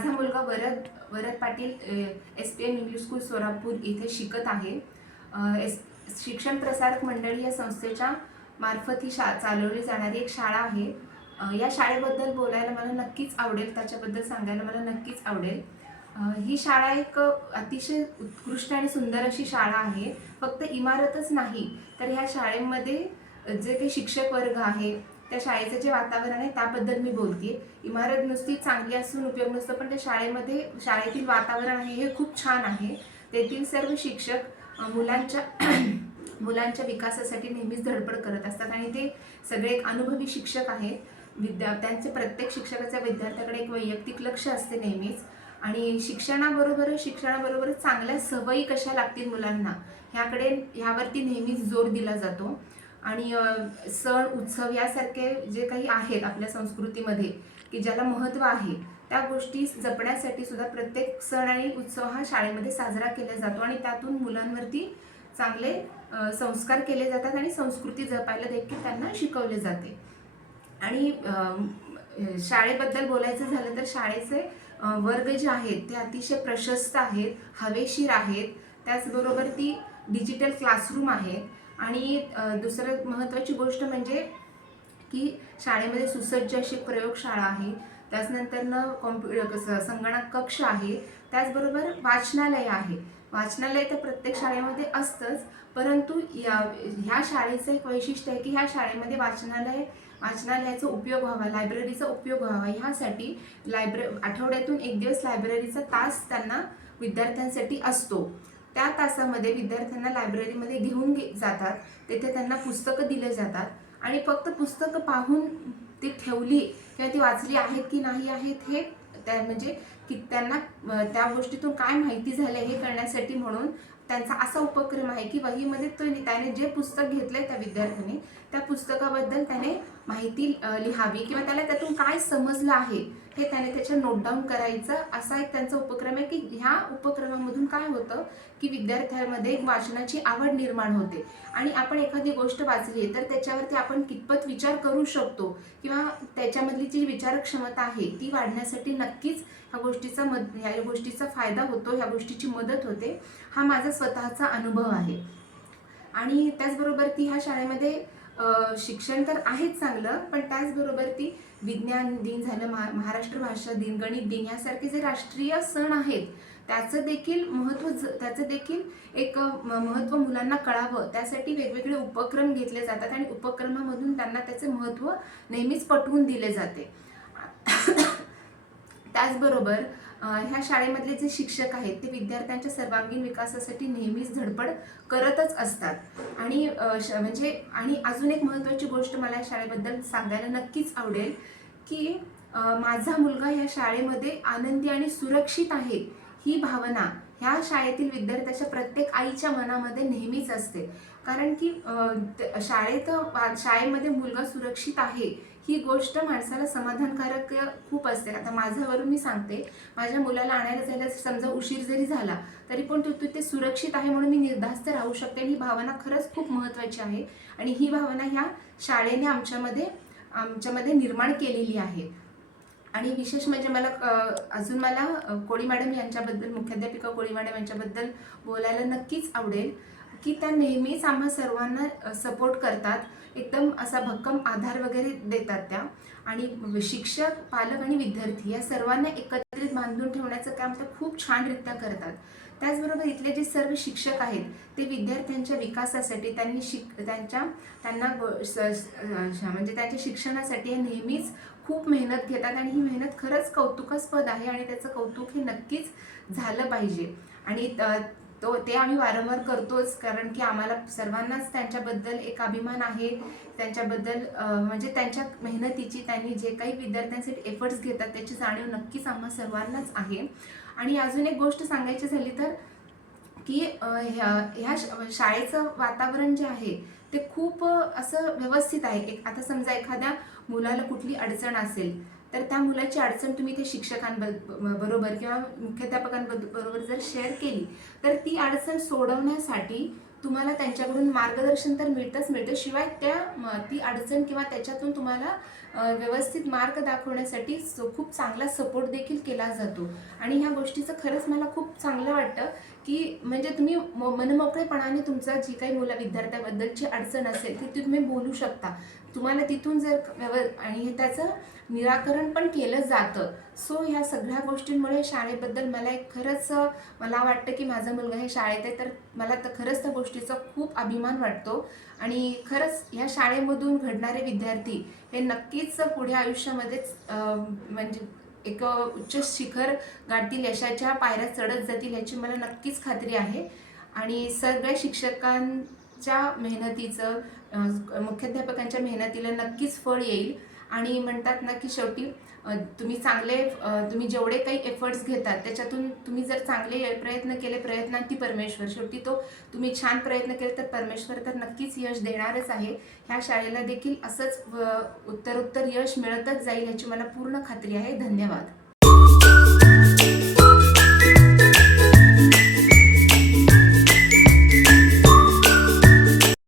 माझा मुलगा Varad Patil SPM English school Solapur इथे शिकत आहे. शिक्षण प्रसारक मंडळी या संस्थेच्या मार्फत ही चालवली जाणारी एक शाळा आहे. या शाळेबद्दल बोलायला मला नक्कीच आवडेल, त्याच्याबद्दल सांगायला मला नक्कीच आवडेल. ही शाळा एक अतिशय उत्कृष्ट आणि सुंदर अशी शाळा आहे. फक्त इमारतच नाही तर ह्या शाळेमध्ये जे काही शिक्षक वर्ग आहे, त्या शाळेचं जे वातावरण आहे त्याबद्दल मी बोलते. इमारत नुसती चांगली असून उपयोग नसतो, पण त्या शाळेतील वातावरण आहे हे खूप छान आहे. तेथील सर्व शिक्षक मुलांच्या मुलांच्या विकासासाठी नेहमीच धडपड करत असतात आणि ते सगळे एक अनुभवी शिक्षक आहेत. त्यांचे प्रत्येक शिक्षकाच्या विद्यार्थ्याकडे एक वैयक्तिक लक्ष असते नेहमीच. आणि शिक्षणाबरोबरच चांगल्या सवयी कशा लागतील मुलांना ह्यावरती नेहमीच जोर दिला जातो. आणि सण उत्सव यासारखे जे काही आहेत आपल्या संस्कृतीमध्ये की ज्याला महत्त्व आहे, त्या गोष्टी जपण्यासाठी सुद्धा प्रत्येक सण आणि उत्सव हा शाळेमध्ये साजरा केला जातो आणि त्यातून मुलांवरती चांगले संस्कार केले जातात आणि संस्कृती जपायला देखील त्यांना शिकवले जाते. आणि शाळेबद्दल बोलायचं झालं तर शाळेचे वर्ग जे आहेत ते अतिशय प्रशस्त आहेत, हवेशीर आहेत. त्याचबरोबर ती डिजिटल क्लासरूम आहे. आणि दुसरं महत्त्वाची गोष्ट म्हणजे की शाळेमध्ये सुसज्ज अशी प्रयोगशाळा आहे. त्याचनंतरनं संगणक कक्ष आहे. त्याचबरोबर वाचनालय आहे. वाचनालय तर प्रत्येक शाळेमध्ये असतंच, परंतु ह्या शाळेचं एक वैशिष्ट्य आहे की ह्या शाळेमध्ये वाचनालयाचा उपयोग व्हावा, लायब्ररीचा उपयोग व्हावा, ह्यासाठी आठवड्यातून एक दिवस लायब्ररीचा तास त्यांना विद्यार्थ्यांसाठी असतो. त्या तासामध्ये विद्यार्थ्यांना लायब्ररीमध्ये घेऊन जातात. तेथे त्यांना पुस्तकं दिले जातात आणि फक्त पुस्तकं पाहून ती ठेवली किंवा ती वाचली आहेत की नाही आहेत हे म्हणजे की त्यांना त्या गोष्टीतून काय माहिती झालं हे कळण्यासाठी म्हणून त्यांचा असा उपक्रम आहे की वहीमध्ये त्याने जे पुस्तक घेतलंय त्या विद्यार्थ्याने त्या पुस्तकाबद्दल त्याने माहिती लिहावी किंवा त्याला त्यातून काय समजलं आहे हे त्याने त्याच्या नोट डाऊन करायचं, असा एक त्यांचा उपक्रम आहे. की ह्या उपक्रमामधून काय होतं की विद्यार्थ्यांमध्ये वाचनाची आवड निर्माण होते आणि आपण एखादी गोष्ट वाचली तर त्याच्यावरती आपण कितपत विचार करू शकतो किंवा त्याच्यामधली जी विचार क्षमता आहे ती वाढण्यासाठी नक्कीच ह्या गोष्टीचा फायदा होतो, ह्या गोष्टीची मदत होते. हा माझा स्वतःचा अनुभव आहे. आणि त्याचबरोबर ती ह्या शाळेमध्ये शिक्षण तर आहेच चांगलं, पण त्याचबरोबर ती विज्ञान दिन झालं, महाराष्ट्र भाषा दिन, गणित दिन यासारखे जे राष्ट्रीय सण आहेत त्याचं देखील एक महत्त्व मुलांना कळावं, त्यासाठी वेगवेगळे उपक्रम घेतले जातात आणि उपक्रमामधून त्यांना त्याचे महत्त्व नेहमीच पटवून दिले जाते. त्याचबरोबर ह्या शाळेमधले जे शिक्षक आहेत ते विद्यार्थ्यांच्या सर्वांगीण विकासासाठी नेहमीच धडपड करतच असतात. आणि आणि अजून एक महत्त्वाची गोष्ट मला या शाळेबद्दल सांगायला नक्कीच आवडेल की माझा मुलगा या शाळेमध्ये आनंदी आणि सुरक्षित आहे ही भावना ह्या शाळेतील विद्यार्थ्याच्या प्रत्येक आईच्या मनामध्ये नेहमीच असते. कारण की शाळेमध्ये मुलगा सुरक्षित आहे ही गोष्ट माणसाला समाधानकारक खूप असते. आता माझ्यावरून मी सांगते, माझ्या मुलाला आणायला जायला समजा उशीर जरी झाला तरी पण ते सुरक्षित आहे म्हणून मी निर्धास्त राहू शकते. ही भावना खरंच खूप महत्त्वाची आहे आणि ही भावना ह्या शाळेने आमच्यामध्ये निर्माण केलेली आहे. आणि विशेष म्हणजे मला कोळी मॅडम यांच्याबद्दल, मुख्याध्यापिका कोळी मॅडम यांच्याबद्दल बोलायला नक्कीच आवडेल की त्या नेहमीच आम्हा सर्वांना सपोर्ट करतात, एकदम असा भक्कम आधार वगैरे देतात त्या. आणि शिक्षक, पालक आणि विद्यार्थी या सर्वांना एकत्रित बांधून ठेवण्याचं काम त्या खूप छानरित्या करतात. त्याचबरोबर इथले जे सर्व शिक्षक आहेत ते विद्यार्थ्यांच्या विकासासाठी त्यांच्या शिक्षणासाठी नेहमीच खूप मेहनत घेतात आणि ही मेहनत खरंच कौतुकास्पद आहे आणि त्याचं कौतुक हे नक्कीच झालं पाहिजे. आणि ते आम्ही वारंवार करतोच, कारण की आम्हाला सर्वांनाच त्यांच्याबद्दल एक अभिमान आहे. त्यांच्याबद्दल म्हणजे त्यांच्या मेहनतीची, त्यांनी जे काही विद्यार्थ्यांसाठी एफर्ट्स घेतात त्याची जाणीव नक्कीच आम्हा सर्वांनाच आहे. आणि अजून एक गोष्ट सांगायची झाली तर की ह्या शाळेचं वातावरण जे आहे ते खूप असं व्यवस्थित आहे. आता समजा एखाद्या मुलाला कुठली अडचण असेल तर त्या मुलाची अडचण तुम्ही ते शिक्षकांबरोबर किंवा मुख्याध्यापकांबरोबर जर शेअर केली तर ती अडचण सोडवण्यासाठी तुम्हाला त्यांच्याकडून मार्गदर्शन तर मिळतंच मिळतं, शिवाय ती अडचण किंवा त्याच्यातून तुम्हाला व्यवस्थित मार्ग दाखवण्यासाठी खूप चांगला सपोर्ट देखील केला जातो. आणि ह्या गोष्टीचं खरंच मला खूप चांगलं वाटतं की म्हणजे तुम्ही मनमोकळेपणाने तुमचा जी काही विद्यार्थ्याबद्दलची अडचण असेल ती तुम्ही बोलू शकता. तुम्हाला तिथून जर आणि त्याचं निराकरण पण केलं जातं. सो ह्या सगळ्या गोष्टींमुळे शाळेबद्दल मला वाटतं की माझा मुलगा हे शाळेत आहे, तर मला तर खरंच त्या गोष्टीचा खूप अभिमान वाटतो. आणि खरंच ह्या शाळेमधून घडणारे विद्यार्थी हे नक्कीच पुढे आयुष्यामध्येच म्हणजे एक उच्च शिखर गाठतील, यशाच्या पायऱ्या चढत जातील याची मला नक्कीच खात्री आहे. आणि सगळ्या शिक्षकांच्या मेहनतीचं, मुख्याध्यापकांच्या मेहनतीला नक्कीच फळ येईल. आणि म्हणतात ना की शेवटी तुम्ही जेवढे काही एफर्ट्स घेतात त्याच्यातून तुम्ही जर चांगले प्रयत्न केले, प्रयत्नांती परमेश्वर, शेवटी तुम्ही छान प्रयत्न केले तर परमेश्वर तर नक्कीच यश देणारच आहे. ह्या शाळेला देखील असंच उत्तरोत्तर यश मिळतच जाईल याची मला पूर्ण खात्री आहे. धन्यवाद.